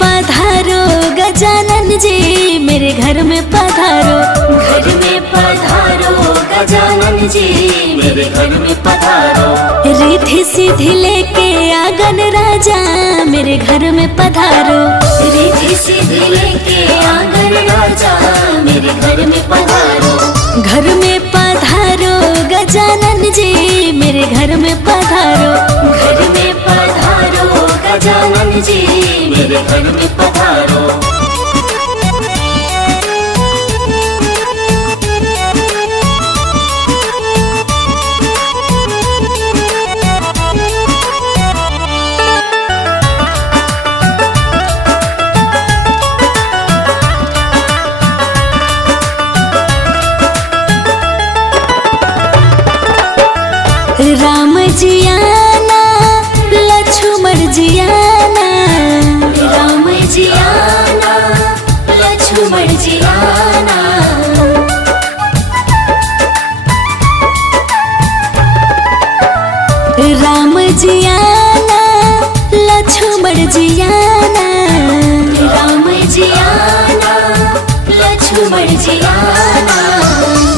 पधारो गजानन जी, मेरे घर में पधारो। घर में पधारो गजानन जी, मेरे घर में पधारो। रिद्धि सिद्धि लेके आंगन राजा, मेरे घर में पधारो। रिद्धि सिद्धि लेके आंगन राजा, मेरे घर में पधारो। घर में पधारो गजानन जी, मेरे घर में पधारो। घर में पधारो गजानन जी, मेरे घर में पधारो। राम जी आना, लक्ष्मण जी आना। राम जी आना, लक्ष्मण जी आना। राम जी आना, लक्ष्मण जी आना। राम जी आना, लक्ष्मण जी आना।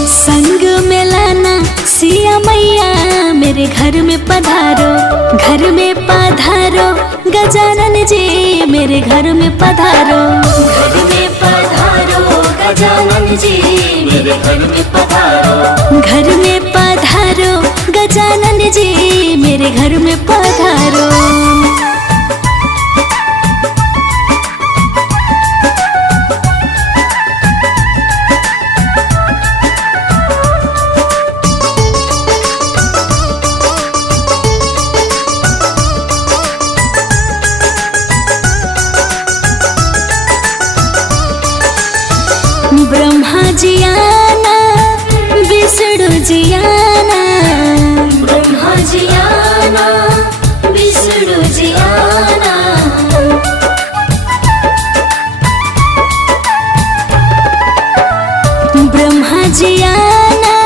संग में लाना सिया मैया, मेरे घर में पधारो। घर में पधारो गजानन जी, मेरे घर में पधारो। घर में पधारो गजानन जी, मेरे घर में पधारो। घर में पधारो गजानन जी, मेरे घर में पधारो। ब्रह्मा जी आना, विष्णु जी आना। ब्रह्मा जी आना, विष्णु जी आना। ब्रह्मा जी आना,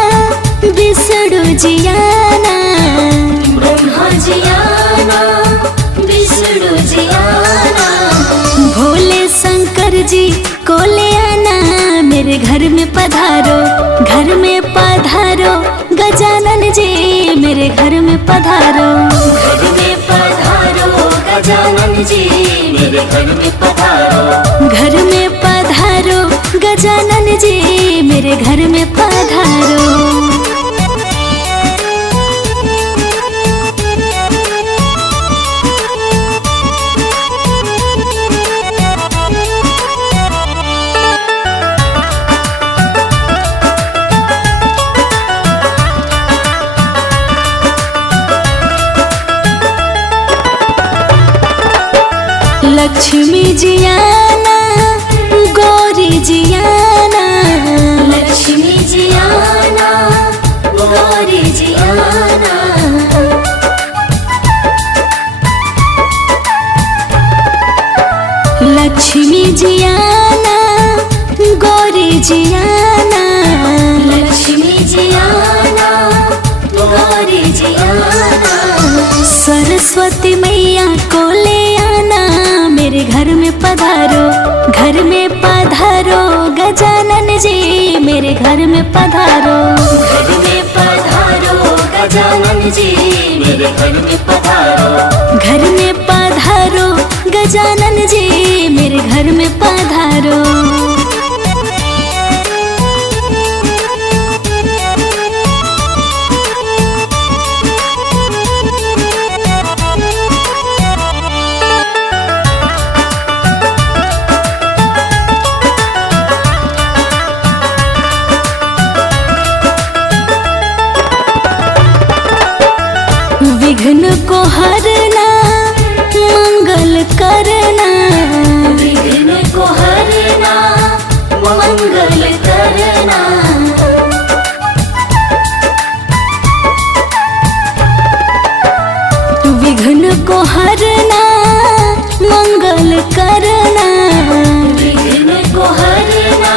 विष्णु जी आना। ब्रह्मा जी आना, विष्णु जी आना। भोले शंकर जी को ले आना, मेरे घर में पधारो। घर में पधारो गजानन जी, मेरे घर में पधारो। घर में पधारो गजानन जी, मेरे घर में पधारो। घर में पधारो गजानन जी, मेरे घर में पधारो। लक्ष्मी जी आना, गौरी जी आना। लक्ष्मी जी आना, गौरी जी आना। लक्ष्मी जी आना, गौरी जी आना। लक्ष्मी जी आना, गौरी जी आना। सरस्वती मैया को ले आना, मेरे घर में पधारो। घर में पधारो गजानन जी, मेरे घर में पधारो। घर में पधारो गजानन जी, मेरे घर में पधारो। घर में पधारो गजानन जी, मेरे घर में पधारो। विघ्न को हरना, मंगल करना। विघ्न को हरना, मंगल करना। विघ्न को हरना, मंगल करना। विघ्न को हरना,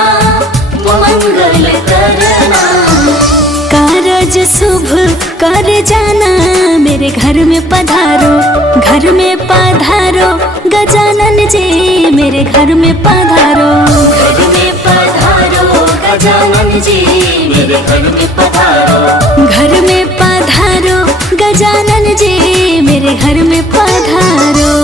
मंगल करना। कारज शुभ कर जाना, मेरे घर में पधारो। घर में पधारो गजानन जी, मेरे घर में पधारो। घर में पधारो गजानन जी मेरे घर में पधारो। घर में पधारो गजानन जी मेरे घर में पधारो।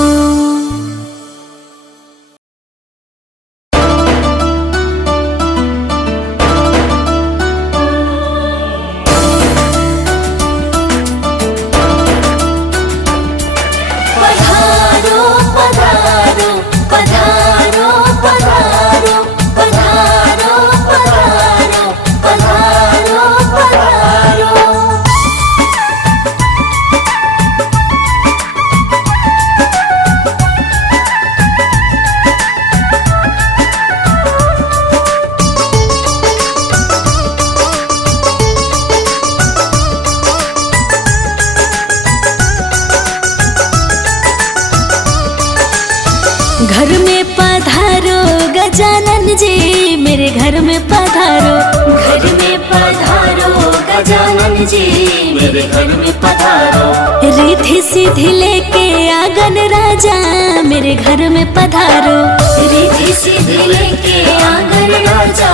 घर में पधारो गजानन जी मेरे घर में पधारो। घर में पधारो गजानन जी मेरे घर में पधारो। रिद्धि सिद्धि लेके आंगन राजा मेरे घर में पधारो। रिद्धि सिद्धि लेके आंगन राजा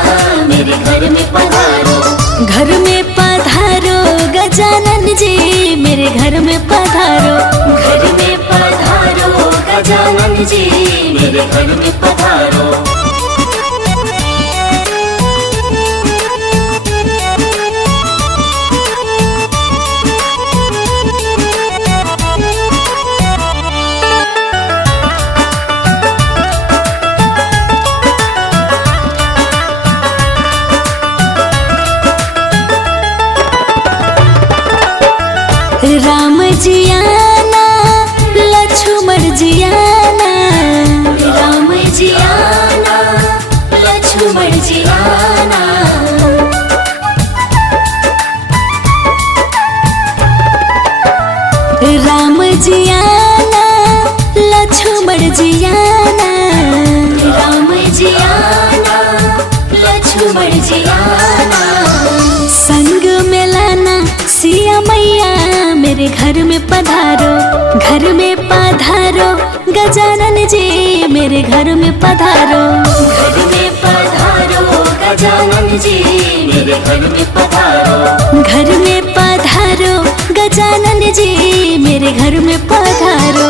मेरे घर में पधारो। घर में पधारो गजानन जी मेरे घर में पधारो। घर में पधारो गजानन जी मेरे घर में पधारो। राम जी आना लक्ष्मण जी आना। राम जी आना लक्ष्मण जी आना। राम जी आना लक्ष्मण जी आना। राम जी आना लक्ष्मण जी आना। संग में लाना सिया मैया मेरे घर में पधारो। घर में पधारो गजानन जी मेरे घर में पधारो। घर में पधारो गजानन जी मेरे घर में पधारो। घर में पधारो गजानन जी मेरे घर में पधारो।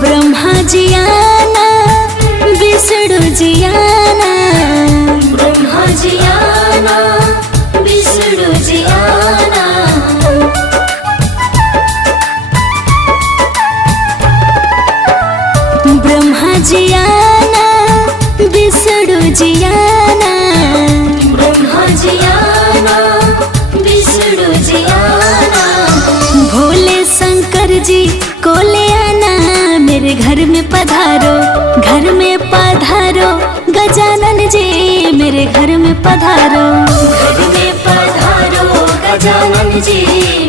ब्रह्मा जी आना विष्णु जी आना। ब्रह्मा जी आना विष्णु जी आना। ब्रह्मा जी आना विष्णु जी आना। ब्रह्मा जी आना विष्णु जी आना। भोले शंकर जी को ले आना मेरे घर में पधारो। घर में पधारो गजानन जी मेरे घर में पधारो। घर में पधारो गजानन जी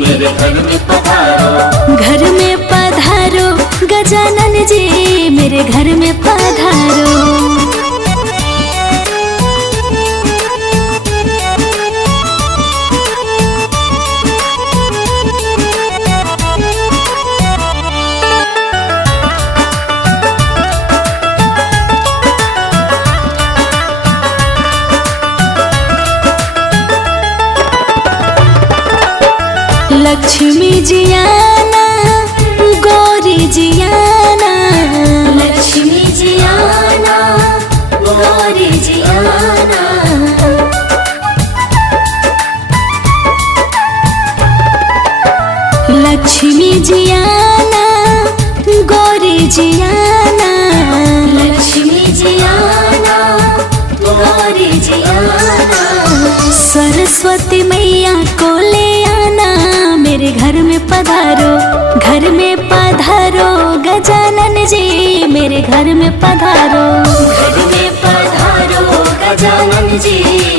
मेरे घर में पधारो। घर में पधारो गजानन जी मेरे घर में पधारो। लक्ष्मी जी आना गौरी जी आना। लक्ष्मी जी आना गौरी जी आना। लक्ष्मी जी आना गौरी जी आना। लक्ष्मी जी आना गौरी जी आना। सरस्वती मैया को ले आना मेरे घर में पधारो। घर में पधारो गजानन जी मेरे घर में पधारो। घर में पधारो गजानन जी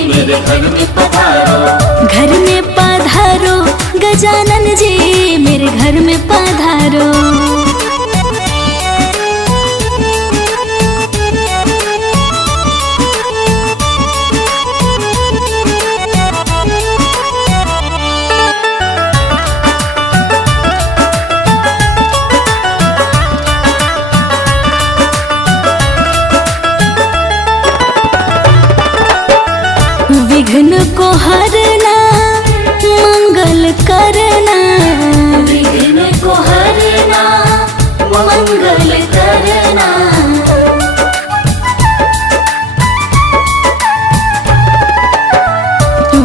मेरे घर में पधारो। घर में पधारो गजानन जी मेरे विघ्न को हरना मंगल करना, विघ्न को हरना मंगल करना।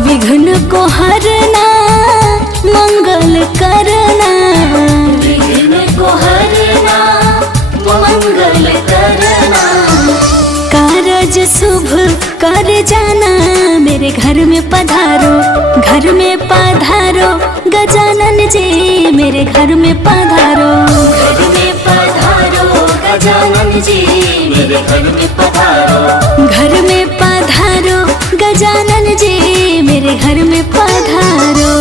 विघ्न को हरना मंगल करना, विघ्न को हरना मंगल करना। कारज शुभ कर जाना, मेरे घर में पधारो, घर में पधारो गजानन जी, मेरे घर में पधारो, घर में पधारो गजानन जी, मेरे घर में पधारो, घर में पधारो गजानन जी, मेरे घर में पधारो।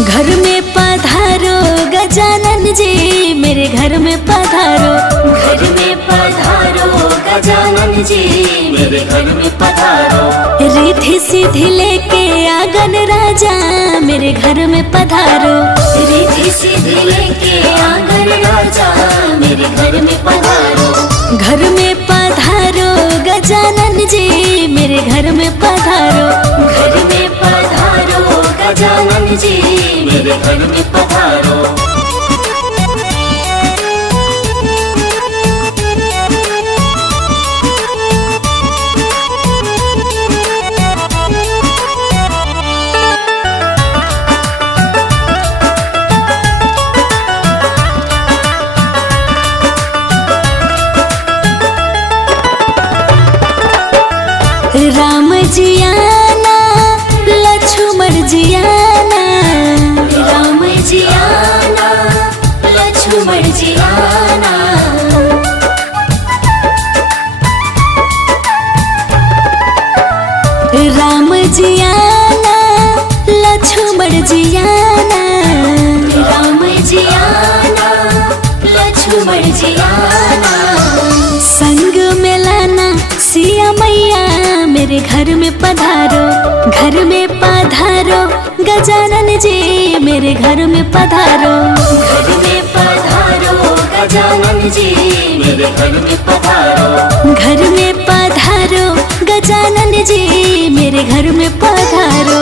घर में पधारो गजानन जी, मेरे घर में पधारो, घर में पधारो गजानन जी, मेरे घर में पधारो। रिद्धि सिद्धि लेके आंगन राजा, मेरे घर में पधारो, रिद्धि सिद्धि लेके आंगन राजा, मेरे घर में पधारो। घर में पधारो गजानन जी, मेरे घर में पधारो, घर में पधारो गजानन जी, मेरे घर में पधारो। राम जी आना लक्ष्मण जी आना, राम जी आना लक्ष्मण जी आना। राम जी आना लक्ष्मण जी आना, राम जी आना लक्ष्मण जी आना। संग में लाना सिया मैया, मेरे घर में पधारो, घर में पधारो गजानन जी, मेरे घर में पधारो, घर में पधारो गजानन जी, मेरे घर में पधारो। घर में पधारो गजानन जी, मेरे घर में पधारो।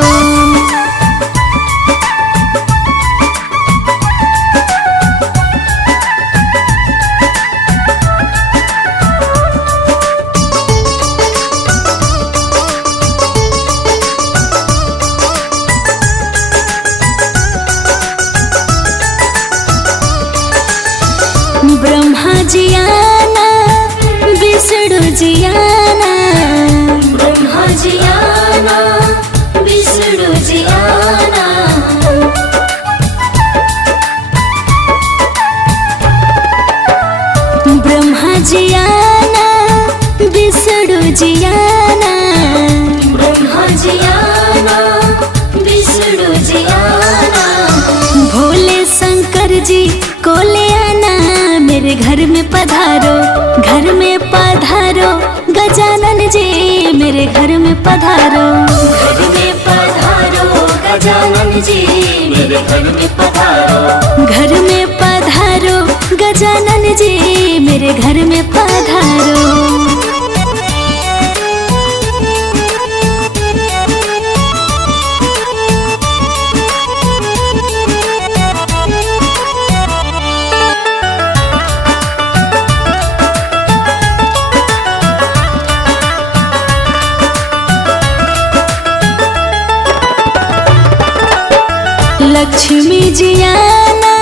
ब्रह्मा जी आना विष्णु जी आना, ब्रह्मा जी आना विष्णु जी आना। ब्रह्मा जी आना विष्णु जी आना, ब्रह्मा जी आना विष्णु जी आना। भोले शंकर जी को ले आना, मेरे घर में पधारो, घर में पधारो गजानन जी, मेरे घर में पधारो, घर में पधारो गजानन जी, मेरे घर में पधारो। घर में पधारो गजानन जी, मेरे घर में पधारो। लक्ष्मी जी आना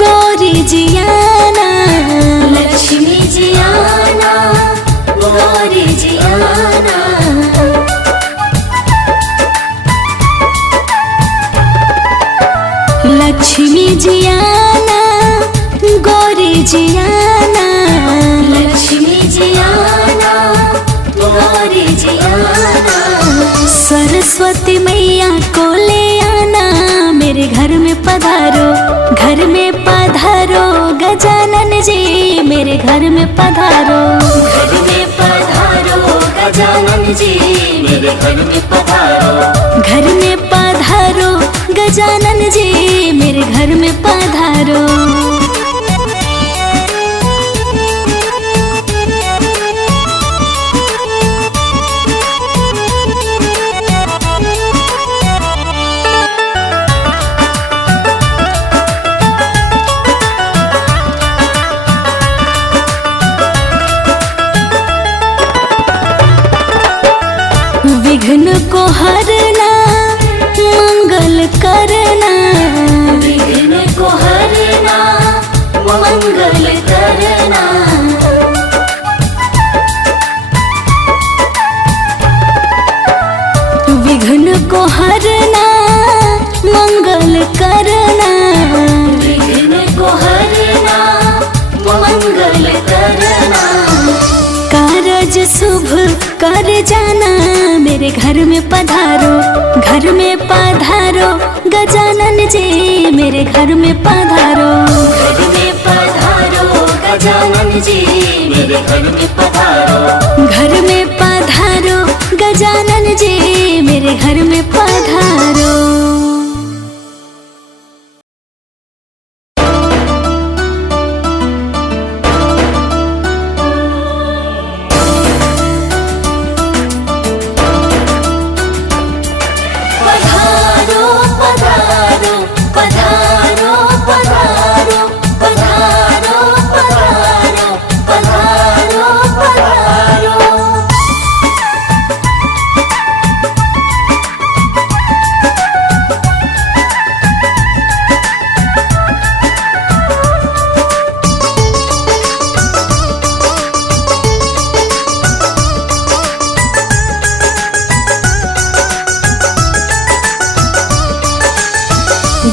गौरी जी आना, लक्ष्मी जी आना गौरी जी आना। लक्ष्मी जियाना गौरी जियाना, लक्ष्मी जियाना गौरी जियाना, सरस्वती मैया को ले आना, मेरे घर में पधारो, घर में पधारो गजानन जी, मेरे घर में पधारो, घर में पधारो गजानन जी, मेरे घर में पधारो, घर में पधारो गजानन जी, मेरे घर में पधारो। विघ्न को हरना मंगल करना, विघ्न को हरना मंगल करना, विघ्न को हरना मंगल करना, विघ्न को हरना मंगल करना, कारज शुभ कर जाना, मेरे घर में पधारो, घर में पधारो गजानन जी, मेरे घर में पधारो, घर में पधारो गजानन जी, मेरे घर में पधारो, घर में पधारो गजानन जी, मेरे घर में पधारो।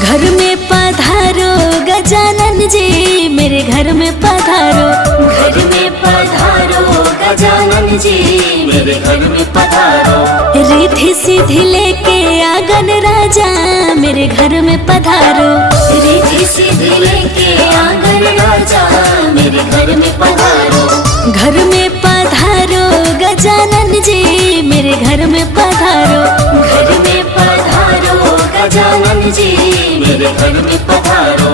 घर में पधारो गजानन जी, मेरे घर में पधारो, घर में पधारो गजानन जी, मेरे घर में पधारो, रिद्धि सिद्धि लेके आंगन राजा, मेरे घर में पधारो, रिद्धि सिद्धि लेके आंगन राजा, मेरे घर में पधारो, घर में पधारो गजानन जी, मेरे घर में पधारो, घर में पधारो गजानन जी, मेरे घर में पधारो,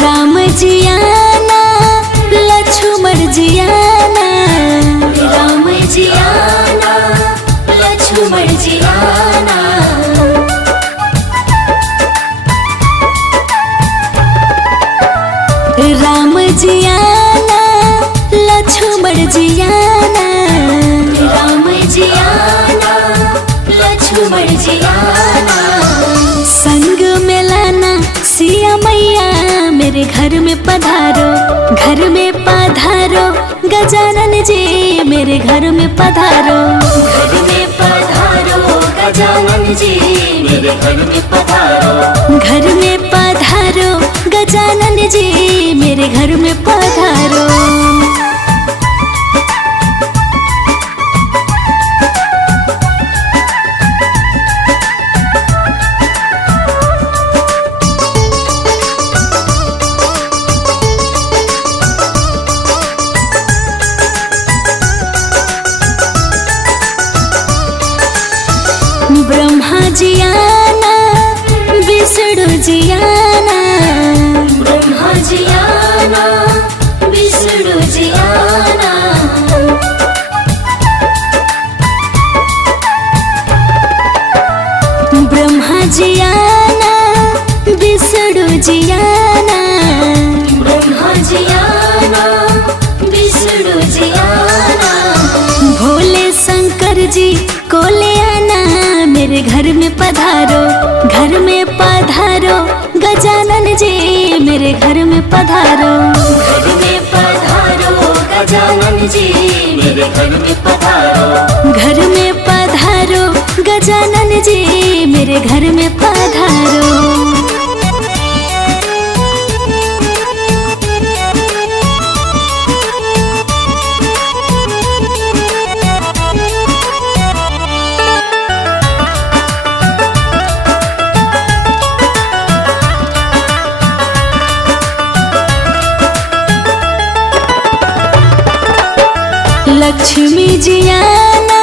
राम जियाना लक्ष्मण जियाना, राम जियाना लक्ष्मण जियाना, राम जियाना लक्ष्मण जियाना, राम जियाना लक्ष्मण जियाना, संग में लाना सिया मैया, मेरे घर में पधारो, घर में पधारो गजानन जी, मेरे घर में पधारो, घर में पधारो गजानन जी, मेरे घर में पधारो, घर में पधारो गजानन जी, मेरे घर में पधारो। ब्रह्मा जियाना विष्णु जियाना, ब्रह्मा जियाना मेरे घर में पधारो। घर में पधारो गजानन जी मेरे घर में पधारो। घर में पधारो गजानन जी मेरे घर में पधारो। लक्ष्मी जी आना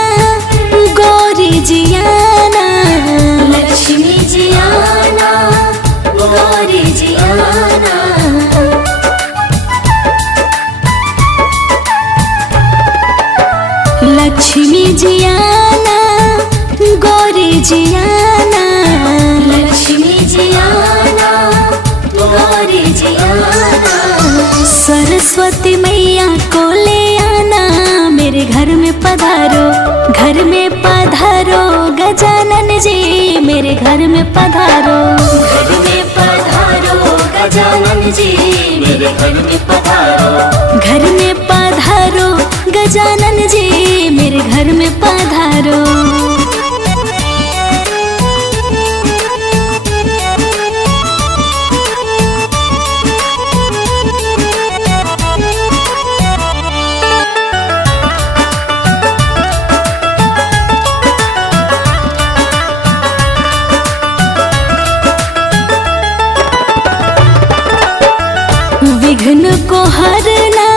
गौरी जी आना। लक्ष्मी जी आना गौरी जी आना। लक्ष्मी जी आना गौरी जी आना। लक्ष्मी जी आना गौरी जी आना। सरस्वती मैया को ले आना मेरे घर में पधारो। घर में पधारो गजानन जी मेरे घर में पधारो। घर में पधारो गजानन जी मेरे घर में पधारो। घर में पधारो गजानन जी मेरे घर में पधारो। विघ्न को हरना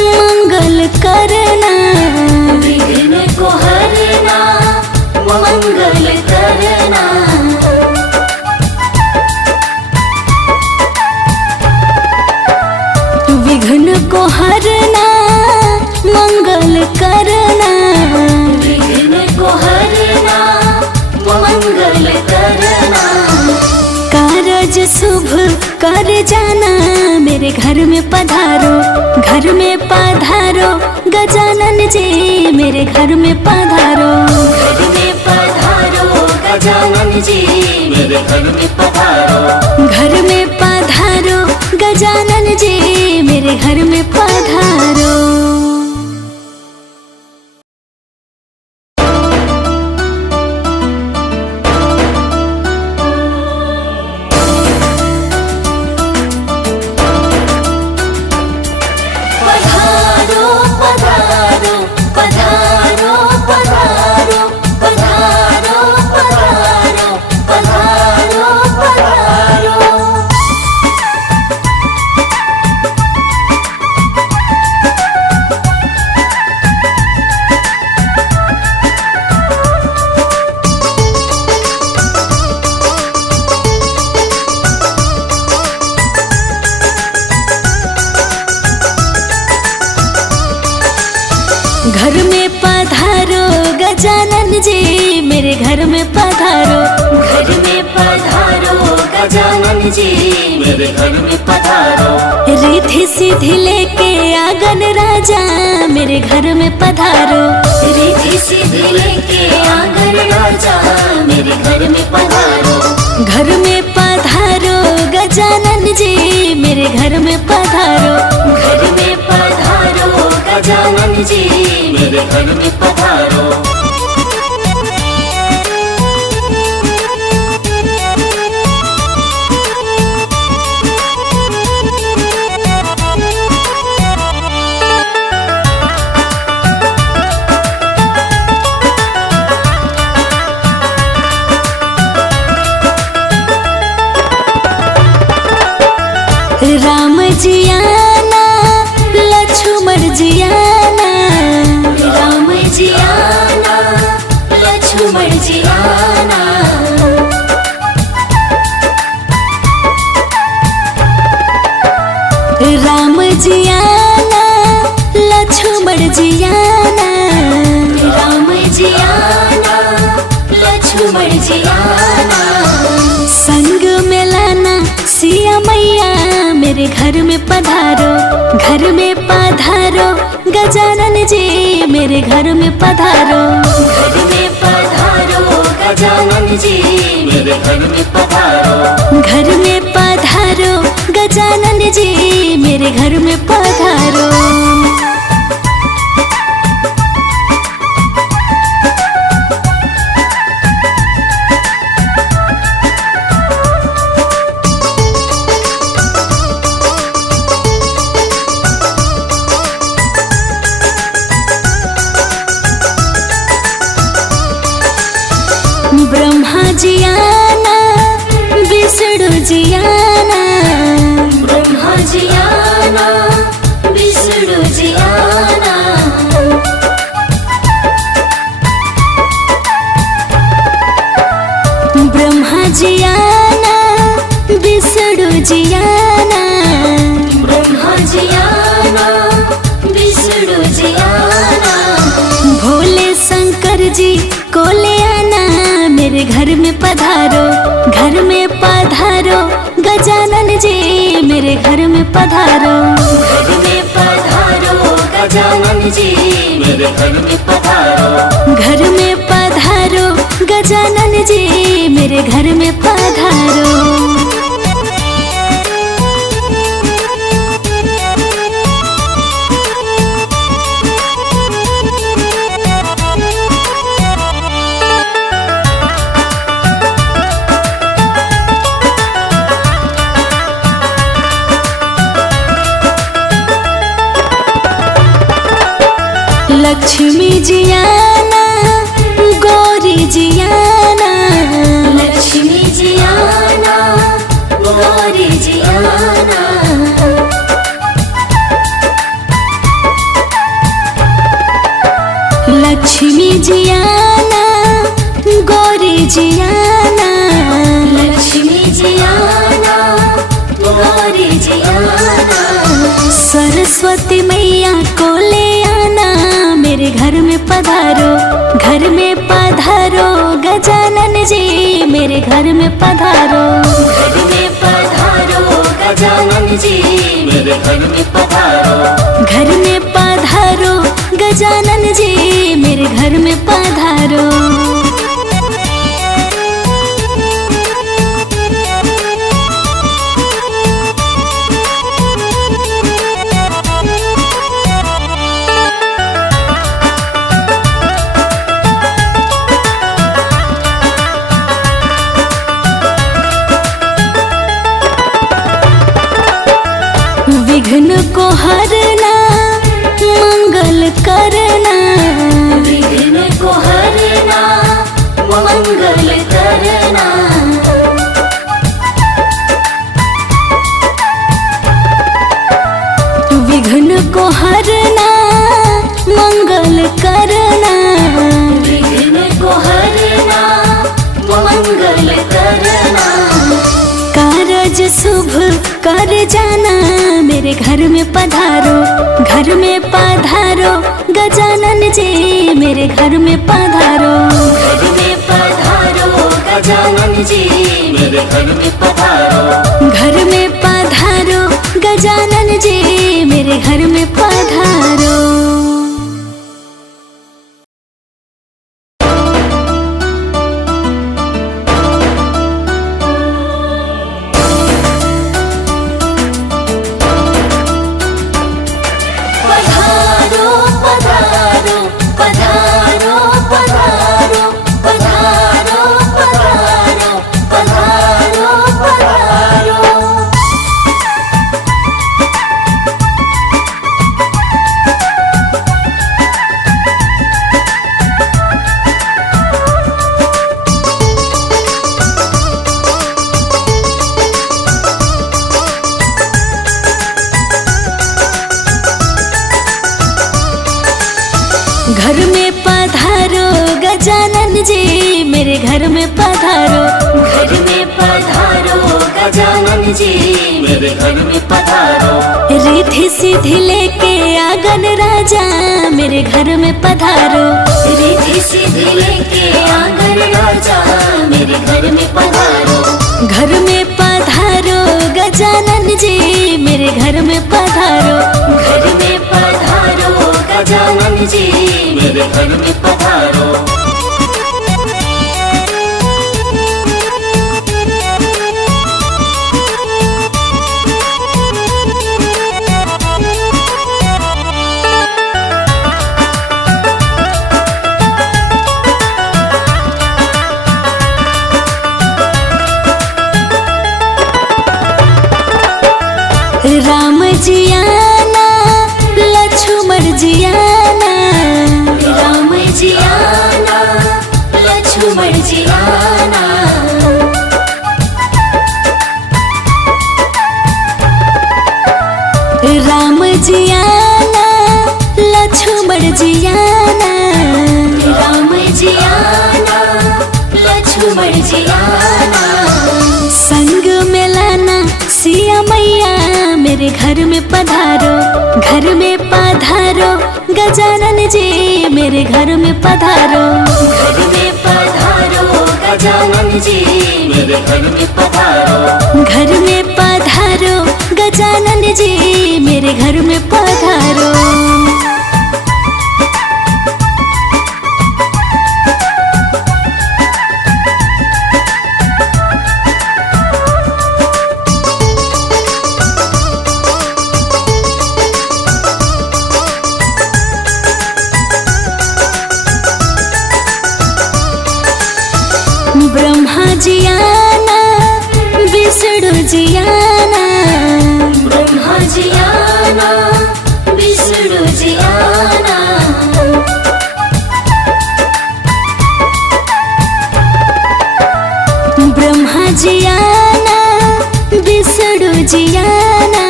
मंगल करना। विघ्न को हरना मंगल करना। विघ्न को हरना मंगल करना। विघ्न को हरना मंगल करना। कारज शुभ कर जाना मेरे घर में पधारो। घर में पधारो गजानन जी मेरे घर में पधारो। घर में पधारो गजानन जी मेरे घर में पधारो। घर में पधारो गजानन जी मेरे घर में पधारो। घर में पधारो गजानन जी मेरे घर में पधारो। घर में पधारो गजानन जी मेरे घर में पधारो। रिद्धि सिद्धि लेके आंगन राजा मेरे घर में पधारो। रिद्धि सिद्धि लेके आंगन राजा मेरे घर में पधारो। घर में पधारो गजानन जी मेरे घर में पधारो। घर में पधारो गजानन जी मेरे घर में पधारो। राम जी आना लक्ष्मण जी आना। राम जी आना लक्ष्मण जी आना। राम जी आना लक्ष्मण जी आना। राम जी आना लक्ष्मण जी आना। संग में लाना सिया मैया मेरे घर में पधारो। घर में पधारो गजानन जी मेरे घर में पधारो। घर में पधारो गजानन जी मेरे घर में पधारो। घर में पधारो गजानन जी आना विष्णु जी आना, ब्रह्मा जी आना विष्णु जी आना, ब्रह्मा जी आना विष्णु जी आना, ब्रह्मा जी आना विष्णु जी आना, भोले शंकर जी को ले आना, मेरे घर में पधारो, घर में पधारो, गजानन जी मेरे घर में पधारो, घर में पधारो गजानन जी मेरे घर में पधारो, घर में पधारो, गजानन जी मेरे घर में पधारो। लक्ष्मी जी आना गौरी जी आना, लक्ष्मी जी आना गौरी जी आना, लक्ष्मी जी आना गौरी जी आना, लक्ष्मी जी आना गौरी जी आना, सरस्वती मैया को ले आना, मेरे घर में पधारो, घर में पधारो, गजानन जी मेरे घर में पधारो, घर में पधारो गजानन जी मेरे घर में पधारो, घर में पधारो, गजानन जी मेरे घर में पधारो। विघ्न को हरना मंगल करना, विघ्न को हरना मंगल करना, विघ्न को हरना मंगल करना, विघ्न को हरना मंगल करना, कारज शुभ कर जाना, मेरे घर में पधारो, घर में पधारो, गजानन जी मेरे घर में पधारो, घर में पधारो गजानन जी मेरे घर में पधारो, घर में पधारो, गजानन जी मेरे घर में पधारो। घर में पधारो गजानन जी मेरे घर में पधारो, घर में पधारो गजानन जी मेरे घर में पधारो, रिद्धि सिद्धि लेके आंगन राजा मेरे घर में पधारो, रिद्धि सिद्धि लेके आंगन राजा मेरे घर में पधारो, घर में पधारो गजानन जी मेरे घर में पधारो, घर में पधारो गजानन जी मेरे घर में पधारो, राम जी आना लक्ष्मण जी आना, राम जी आना लक्ष्मण जी आना, गजानन जी मेरे घर में पधारो। घर में पधारो गजानन जी मेरे घर में पधारो। घर में पधारो गजानन जी मेरे घर में पधारो। ब्रह्मा जी आना विष्णु जी आना। ब्रह्मा जी आना विष्णु जी आना। ब्रह्मा जी आना विष्णु जी आना।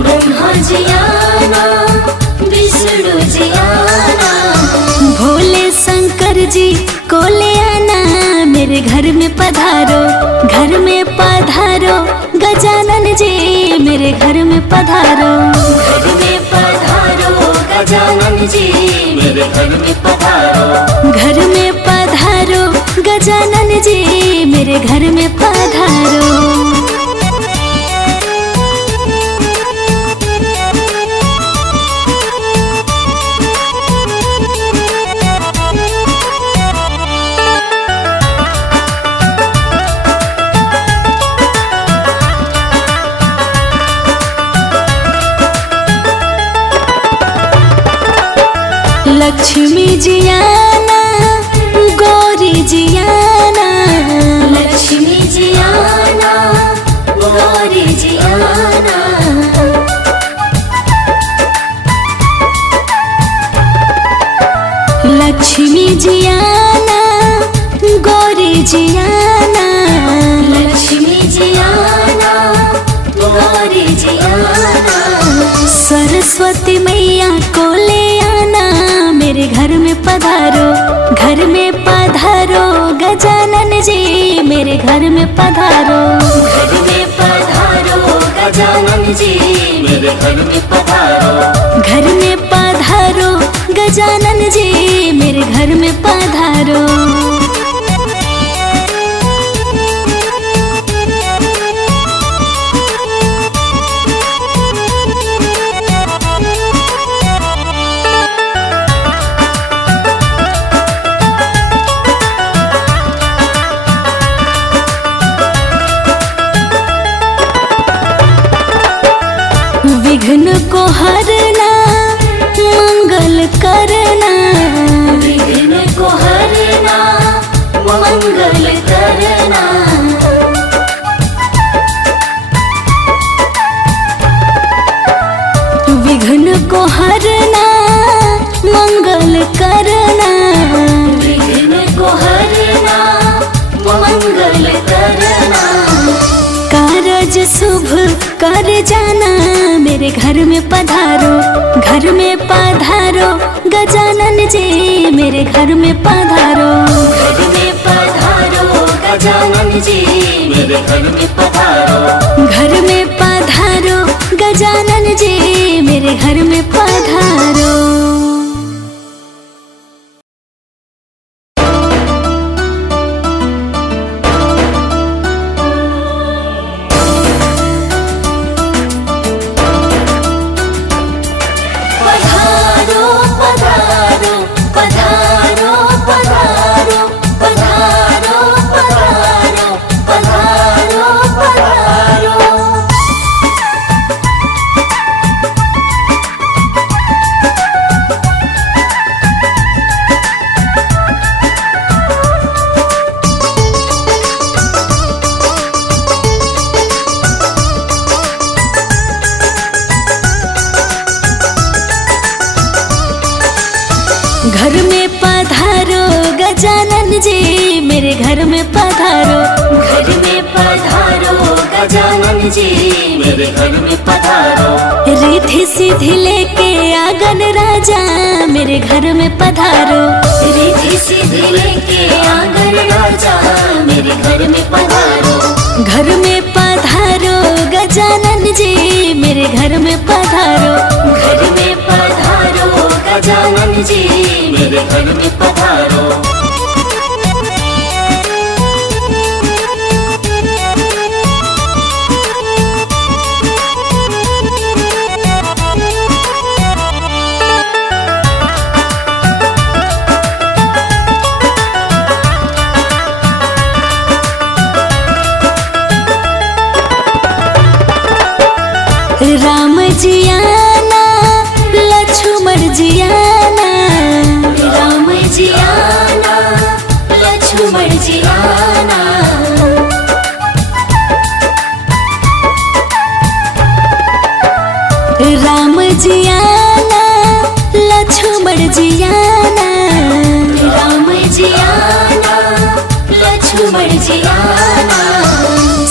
ब्रह्मा जी आना विष्णु जी आना। भोले शंकर जी को ले आना मेरे घर में पधारो। घर में पधारो गजानन जी मेरे घर में पधारो। घर में पधारो गजानन जी मेरे घर में पधारो। घर में पधारो गजानन जी मेरे घर में पधारो। लक्ष्मी जी आना गौरी जी आना। लक्ष्मी जी आना गौरी जी आना। लक्ष्मी जी आना गौरी जी आना। लक्ष्मी जी आना गौरी जी आना। सरस्वती मैया को ले आना मेरे घर में पधारो। घर में पधारो गजानन जी मेरे घर में पधारो। घर में पधारो गजानन जी मेरे घर में पधारो। घर में पधारो गजानन जी मेरे घर में पधारो। विघ्न को हरना मंगल करना। विघ्न को हरना मंगल करना। विघ्न को हरना मंगल करना। विघ्न को हरना मंगल करना। कारज शुभ कर जाना मेरे घर में पधारो। घर में पधारो गजानन जी मेरे घर में पधारो। घर में पधारो गजानन जी मेरे घर में पधारो। घर में पधारो गजानन जी मेरे घर में पधारो। घर में पधारो गजानन जी मेरे घर में पधारो। घर में पधारो गजानन जी मेरे घर में पधारो। रिद्धि सिद्धि लेके आंगन राजा मेरे घर में पधारो। रिद्धि सिद्धि लेके आंगन राजा मेरे घर में पधारो। घर में पधारो गजानन जी मेरे घर में पधारो। घर में पधारो जी मेरे घर में पधारो। राम जी आना लक्ष्मण जी आना, राम जी आना लक्ष्मण जी आना। राम जी आना लक्ष्मण जी आना, राम जी आना लक्ष्मण जी आना।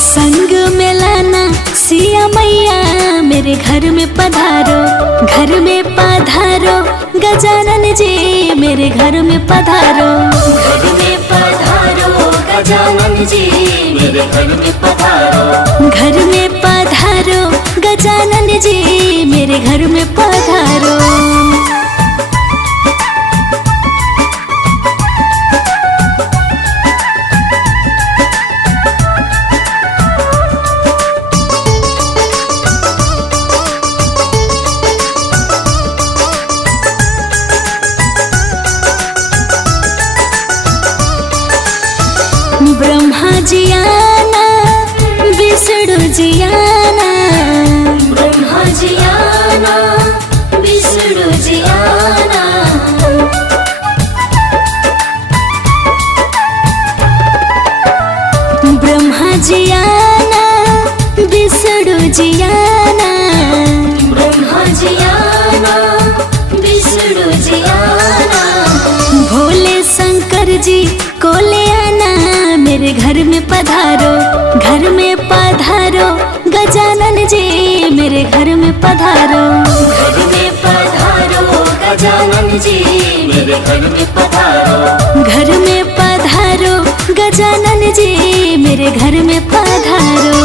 संग में लाना सिया मैया मेरे घर में पधारो, घर में पधारो गजानन जी मेरे घर में पधारो। घर में पधारो गजानन जी मेरे घर में पधारो। घर में पधारो गजानन जी मेरे घर में पधारो। ब्रह्मा जी आना विष्णु जी आना, ब्रह्मा जी आना विष्णु जी आना। ब्रह्मा जी आना विष्णु जी आना, ब्रह्मा जी आना विष्णु जी आना। भोले शंकर जी को ले आना मेरे घर में पधारो, घर में पधारो गजानन जी मेरे घर में पधारो। घर में पधारो गजानन जी मेरे घर में पधारो। घर में पधारो गजानन जी मेरे घर में पधारो।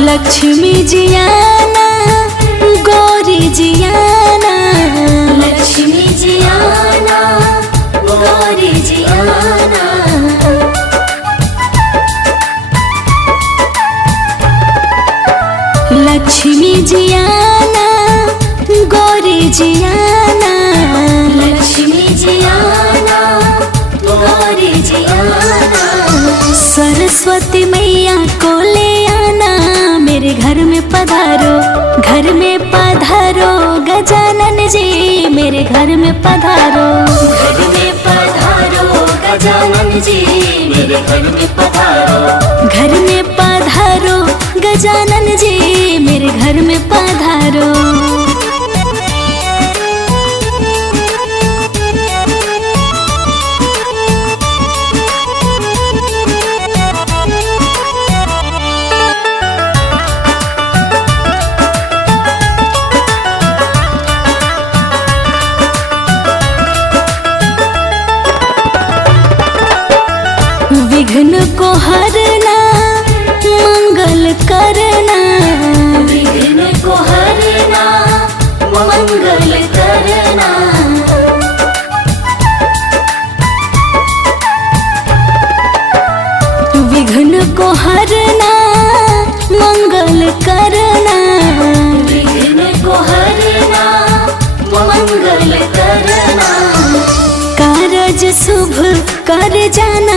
लक्ष्मी जी आना गौरी जी आना, लक्ष्मी जी आना गौरी जी आना। लक्ष्मी जी आना गौरी जी आना, लक्ष्मी जी आना गौरी जी आना। सरस्वती मैया को ले आना मेरे घर में पधारो, घर में पधारो गजानन जी मेरे घर में पधारो। घर में पधारो गजानन जी मेरे घर में पधारो। घर में पधारो गजानन जी मेरे घर में पधारो। विघ्न को हरना मंगल करना, विघ्न को हरना मंगल करना। विघ्न को हरना मंगल करना, विघ्न को हरना मंगल करना। कारज शुभ कर जाना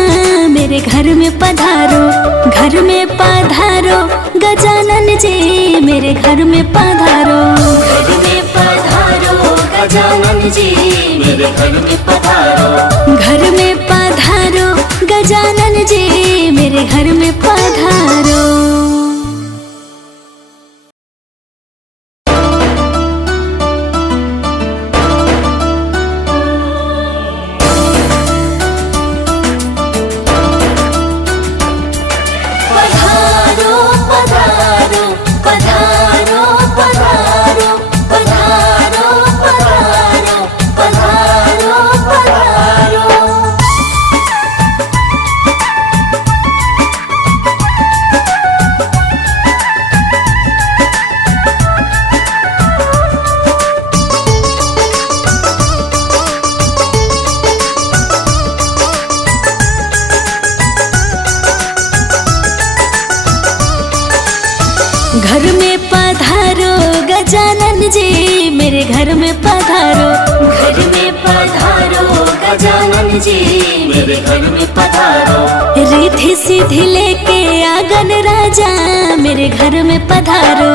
मेरे घर में पधारो, घर में पधारो गजानन जी मेरे घर में पधारो। घर में पधारो गजानन जी मेरे घर में पधारो। घर में पधारो गजानन जी मेरे घर में पधारो। पधारो घर में पधारो गजानन जी, मेरे घर में पधारो। घर में पधारो गजानन जी, मेरे घर में पधारो। रिद्धि सिद्धि लेके आंगन राजा, मेरे घर में पधारो।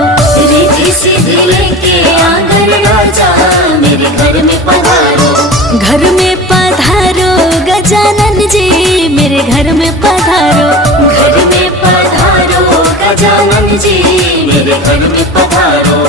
रिद्धि सिद्धि लेके आंगन राजा, मेरे घर में पधारो। घर में पधारो गजानन जी, मेरे घर में पधारो। घर में पधारो गजानन जी, मेरे घर में पधारो।